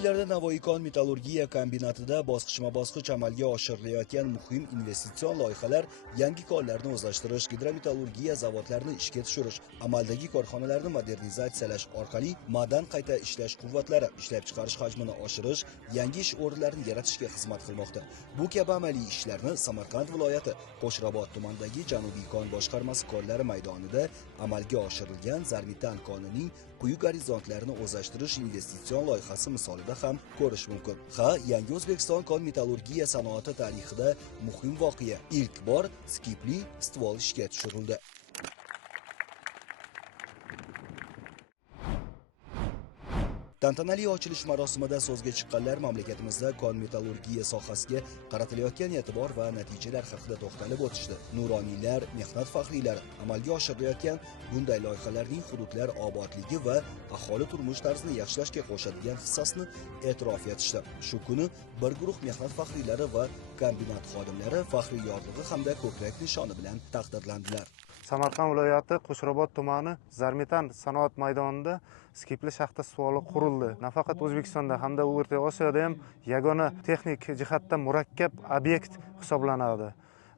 yillarda Navoiy kon-metallurgiya kombinatida bosqichma-bosqich amalga oshirilayotgan muhim investitsion loyihalar, yangi konlarni o'zlashtirish, gidrometallurgiya zavodlarini ishga tushirish, amaldagi korxonalarni modernizatsiyalash orqali ma'dan qayta ishlash quvvatlari, ishlab chiqarish hajmini oshirish, yangi ish o'rinlarini yaratishga xizmat qilmoqda. Bu kabi amaliy ishlarni Samarqand viloyati Qo'shrabot tumanidagi Janubiy kon boshqarmasi konlari maydonida amalga oshirilgan Zarmitan konining quyi gorizontlarini o'zlashtirish investitsion loyihasi misolida ham ko'rish mumkin. Yangi O'zbekiston kon-metallurgiya sanoati tarixida muhim voqea. Ilk bor skipli stvol ishga tushirildi. Tantanali ochilish marosimida so'zga chiqqanlar mamlakatimizda kon-metallurgiya sohasiga qaratilayotgan e'tibor va natijalar haqida to'xtalib o'tishdi. Nuroniylar, mehnat faxriylari amalga oshirilayotgan bunday loyihalarning hududlar obodligi va aholi turmush tarzini yaxshilashga qo'shadigan hissasini e'tirof etishdi. Shu kuni bir guruh mehnat faxriylari va kombinat xodimlari faxriy yorlig'i hamda ko'krak nishoni bilan taqdirlandilar. Samarqand viloyati Qo'shrabot tumani Zarmitan sanoat maydonida skipli shaxta stvoli qurildi. Nafaqat O'zbekistonda hamda O'rta Osiyoda ham yagona texnik jihatdan murakkab obyekt hisoblanadi.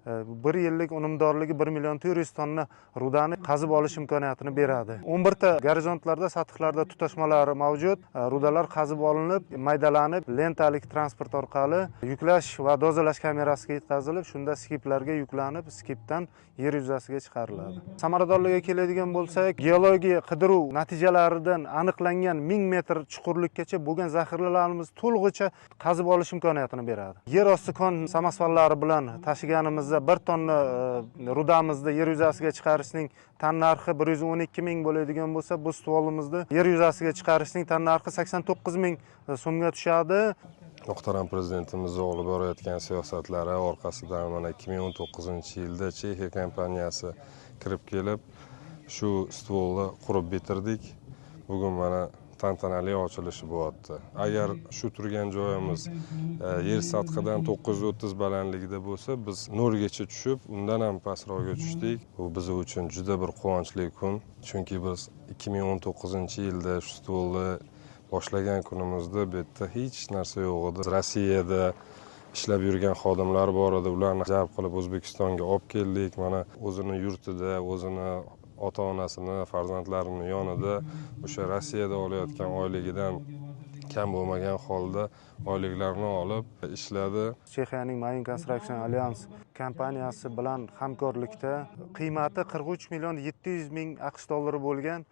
1 yillik unumdorligi 1 million 400 tonna rudani qazib olish imkoniyatini beradi. 11 ta gorizontlarda, sathlarda tutashmalar mavjud. Rudalar qazib olinib, maydalanib, lentalik transport orqali yuklash va dozalash kamerasiga yetkazilib, shunda skiplarga yuklanib, skipdan yer yuzasiga chiqariladi. Samaradorligiga keladigan bo'lsak, geologiya qidiruv natijalaridan aniqlangan 1000 metr chuqurlikkacha bo'lgan zaxiralarimiz to'lig'icha qazib olish imkoniyatini beradi. Yer osti kon samasvallari bilan tashiganimiz 1 tonna rudamizni yer yuzasiga chiqarishning tan narxi 112 ming bo'ladigan bo'lsa, bu stvolimizni yer yuzasiga chiqarishning tan narxi 89 ming so'mga tushadi. Muhtaram prezidentimiz olib borayotgan siyosatlari orqasidan mana 2019-yilda Chexiya kompaniyasi kirib kelib, shu stvolni qurib bitirdik. Bugun mana tantanali ochilishi bo'lyapti. Agar shu turgan joyimiz yer sathidan 930 balandlikda bo'lsa, biz nolgacha tushib, undan ham pastroqga tushdik. Bu biz uchun juda bir quvonchli kun, chunki biz 2019-yilda shu stvolni boshlagan kunimizda bu yerda hech narsa yo'q edi. Rossiyada ishlab yurgan xodimlar bor edi, ularni jalb qilib O'zbekistonga olib keldik. Mana o'zini yurtida, o'zini ota-onasini, farzandlarini yonida o'sha Rossiyada olayotgan oyligidan kam bo'lmagan holda oyliklarni olib ishladi. Chexiyaning Main Construction Alliance kompaniyasi bilan hamkorlikda qiymati 43 million 700 ming AQSh dollari bo'lgan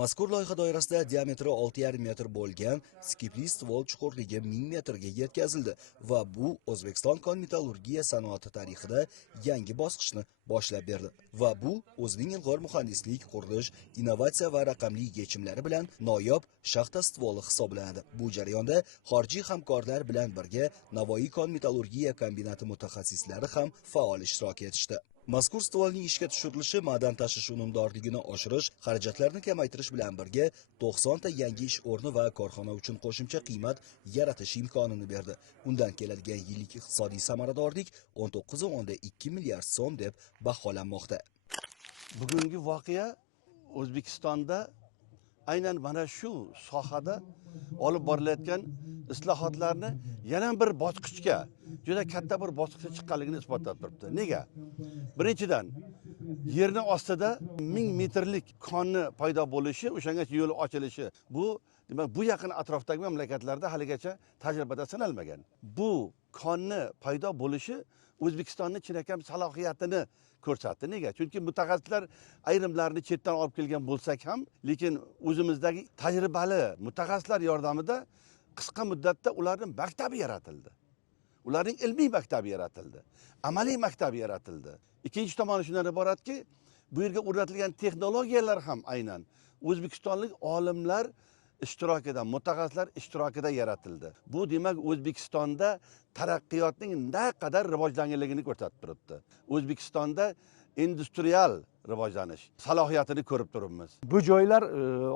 Mazkur loyiha doirasida diametri 6,5 metr bo'lgan skipli stvol chuqurligi 1000 metrga yetkazildi va bu O'zbekiston kon-metallurgiya sanoati tarixida yangi bosqichni boshlab berdi. Va bu o'zining ilg'or muhandislik, qurilish, innovatsiya va raqamli yechimlari bilan noyob shaxta stvoli hisoblanadi. Bu jarayonda xorijiy hamkorlar bilan birga Navoiy kon-metallurgiya kombinati mutaxassislari ham faol ishtirok etishdi. Mazkur stvolning ishga tushirilishi ma'dan tashish unumdorligini oshirish, xarajatlarni kamaytirish bilan birga 90 ta yangi ish o'rni va korxona uchun qo'shimcha qiymat yaratish imkonini berdi. Undan keladigan yillik iqtisodiy samaradorlik 19,2 milliard so'm deb baholanmoqda. Bugungi voqea O'zbekistonda aynan mana shu sohada olib borilayotgan islohotlarni yana bir bosqichga, juda katta bir bosqichga chiqqanligini isbotlab turibdi. Nega? Birinchidan, yerni ostida 1000 metrlik konni paydo bo'lishi, o'shangacha yo'l ochilishi. Bu, demak, bu yaqin atrofdagi mamlakatlarda haligacha tajribada sinalmagan. Bu konni paydo bo'lishi O'zbekistonning chinakam salohiyatini ko'rsatdi. Nega? Chunki mutaxassislar ayrimlarini chetdan olib kelgan bo'lsak ham, lekin o'zimizdagi tajribali mutaxassislar yordamida qisqa muddatda ularning maktabi yaratildi. Ularning ilmiy maktabi yaratildi. Amaliy maktabi yaratildi. Ikkinchi tomoni shundan iboratki, bu yerga o'rnatilgan texnologiyalar ham aynan o'zbekistonlik olimlar ishtirokida, mutaxassislar ishtirokida yaratildi. Bu demak O'zbekistonda taraqqiyotning naqadar rivojlanganligini ko'rsatib turibdi. O'zbekistonda industrial rivojlanish salohiyatini ko'rib turibmiz. Bu joylar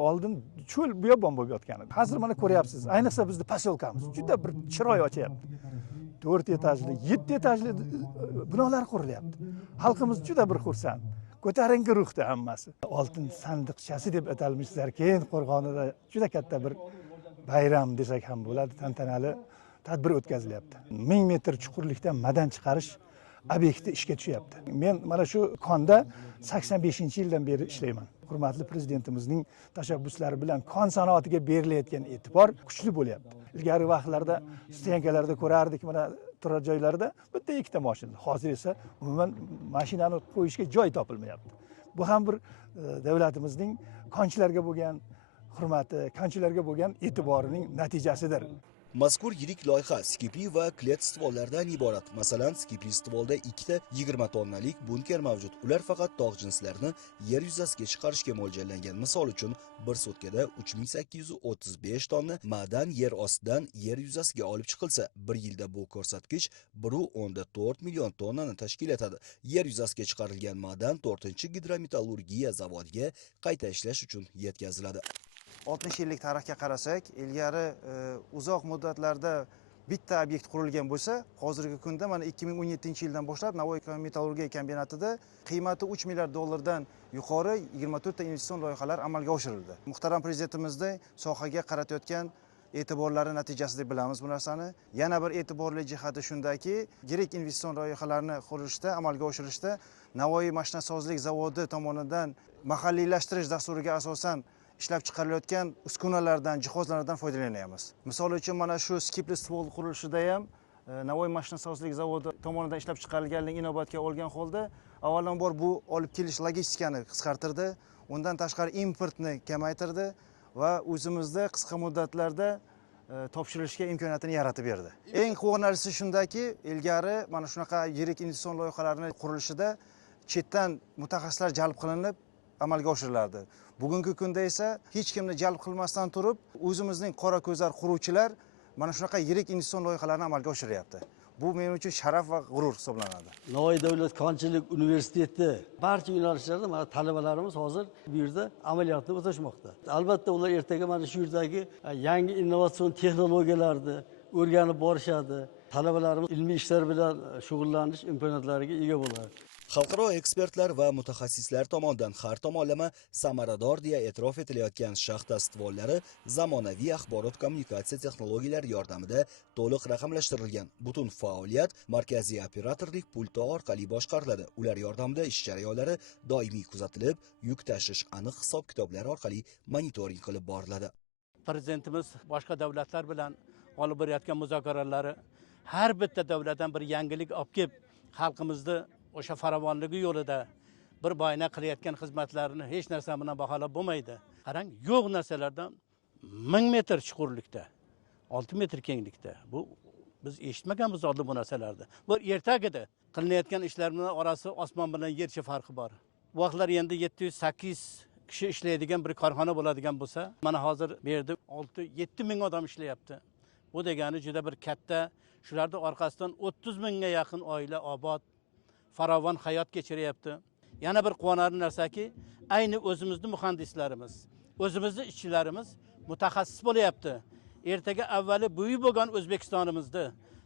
oldin cho'l biyobon bo'lib yotgan edi. Hozir mana ko'ryapsiz, ayniqsa bizning posyolkamiz juda bir chiroy ochyapti. 4 etajli, 7 etajli binolar qurilyapti. Xalqimiz juda bir xursand. Ko'tarinki ruhda hammasi. Oltin sandiqchasi deb atalmish Zarken qo'rg'onida juda katta bir bayram desak ham bo'ladi, tantanali tadbir o'tkazilyapti. 1000 metr chuqurlikda madan chiqarish obyekti ishga tushyapti. Men mana shu konda 85-yildan beri ishlayman. Hurmatli prezidentimizning tashabbuslari bilan kon sanoatiga berilayotgan e'tibor kuchli bo'lyapti. Ilgari vaqtlarda stenkalarda ko'rardik, mana turar joylarda bitta ikkita mashina. Hozir esa umuman mashinani qo'yishga joy topilmayapti. Bu ham bir davlatimizning konchilarga bo'lgan hurmati, konchilarga bo'lgan e'tiborining natijasidir. Mazkur yirik loyiha skipli va klet stvollardan iborat. Masalan, skipli stvolda ikkita 20 tonnalik bunker mavjud. Ular faqat tog' jinslarini yer yuzasiga chiqarishga mo'ljallangan. Misol uchun, bir sutkada 3835 tonna ma'dan yer ostidan yer yuzasiga olib chiqilsa, bir yilda bu ko'rsatkich 1.4 million tonnani tashkil etadi. Yer yuzasiga chiqarilgan ma'dan 4-gidrometallurgiya zavodiga qayta ishlash uchun yetkaziladi. 60 yillik tarixga qarasak, ilgari uzoq muddatlarda bitta obyekt qurilgan bo'lsa, hozirgi kunda mana 2017-yildan boshlab Navoiy metallurgiya kombinatida qiymati 3 milliard dollardan yuqori 24 ta investitsion loyihalar amalga oshirildi. Muhtaram prezidentimizning sohaga qaratayotgan e'tiborlari natijasida bilamiz bu narsani. Yana bir e'tiborli jihati shundaki, yirik investitsion loyihalarni qurilishda, amalga oshirishda Navoiy mashinasozlik zavodi tomonidan mahalliylashtirish dasturiga asosan ishlab chiqarilayotgan uskunalardan, jihozlardan foydalanyapmiz. Misol uchun mana shu skipli stvol qurilishida ham Navoiy mashinasozlik zavodi tomonidan ishlab chiqarilganligini inobatga olgan holda, avvalambor bu olib kelish logistikani qisqartirdi, undan tashqari importni kamaytirdi va o'zimizda qisqa muddatlarda topshirilishga imkoniyatini yaratib berdi. Eng quvonarlisi shundaki, ilgari mana shunaqa yirik investitsion loyihalarning qurilishida chetdan mutaxassislar jalb qilinib amalga oshirilardi. Bugungi kunda esa hech kimni jalb qilmasdan turib, o'zimizning qora ko'zlar quruvchilar mana shunaqa yirik investitsion loyihalarni amalga oshiryapti. Bu men uchun sharaf va g'urur hisoblanadi. Navoiy davlat konchilik universiteti barcha yo'nalishlarda mana talabalarimiz hozir bu yerda amaliyotni o'tashmoqda. Albatta ular ertaga mana shu yerdagi yangi innovatsion texnologiyalarni o'rganib borishadi. Talabalarimiz ilmiy ishlar bilan shug'ullanish imkoniyatlariga ega bo'ladi. Xalqaro ekspertlar va mutaxassislar tomonidan har tomonlama samarador deya e'tirof etilayotgan shaxta stvollari zamonaviy axborot kommunikatsiya texnologiyalari yordamida to'liq raqamlashtirilgan. Butun faoliyat markaziy operatorlik pulti orqali boshqariladi. Ular yordamida ish jarayonlari doimiy kuzatilib, yuk tashish aniq hisob-kitoblar orqali monitoring qilib boriladi. Prezidentimiz boshqa davlatlar bilan olib borayotgan muzokaralari har bitta davlatdan bir yangilik olib kelib, xalqimizni o'sha farovonligi yo'lida bir boyna qilayotgan xizmatlarini hech narsa bilan baholab bo'lmaydi. Qarang, yo'q narsalardan 1000 metr chuqurlikda, 6 metr kenglikda. Bu biz eshitmaganmiz oldin bu narsalarni. Bu ertagida qilinayotgan ishlar bilan orasi osmon bilan yercha farqi bor. Bu vaqtlar endi 708 kishi ishlaydigan bir korxona bo'ladigan bo'lsa, mana hozir bu yerda 6-7 ming odam ishlayapti. Bu degani juda bir katta, shularning orqasidan 30 mingga yaqin oila obod, farovon hayot kechiryapti. Yana bir quvonarli narsaki, ayni o'zimizning muhandislarimiz, o'zimizning ishchilarimiz mutaxassis bo'lyapti. Ertaga avvali buyuk bo'lgan O'zbekistonimizni,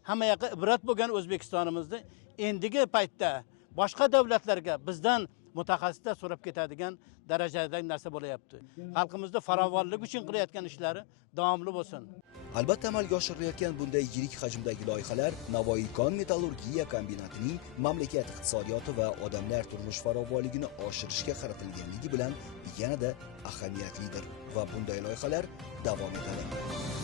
hamma yoqqa ibrat bo'lgan O'zbekistonimizni endigi paytda boshqa davlatlarga bizdan mutaxassislar so'rab ketadigan darajadagi narsa bo'lyapti. Xalqimizda farovonlik uchun qilayotgan ishlari davomli bo'lsin. Albatta amalga oshirilayotgan bunday yirik hajmdagi loyihalar Navoiy kon metallurgiya kombinatining mamlakat iqtisodiyoti va odamlar turmush farovonligini oshirishga qaratilganligi bilan yanada ahamiyatlidir va bunday loyihalar davom etadi.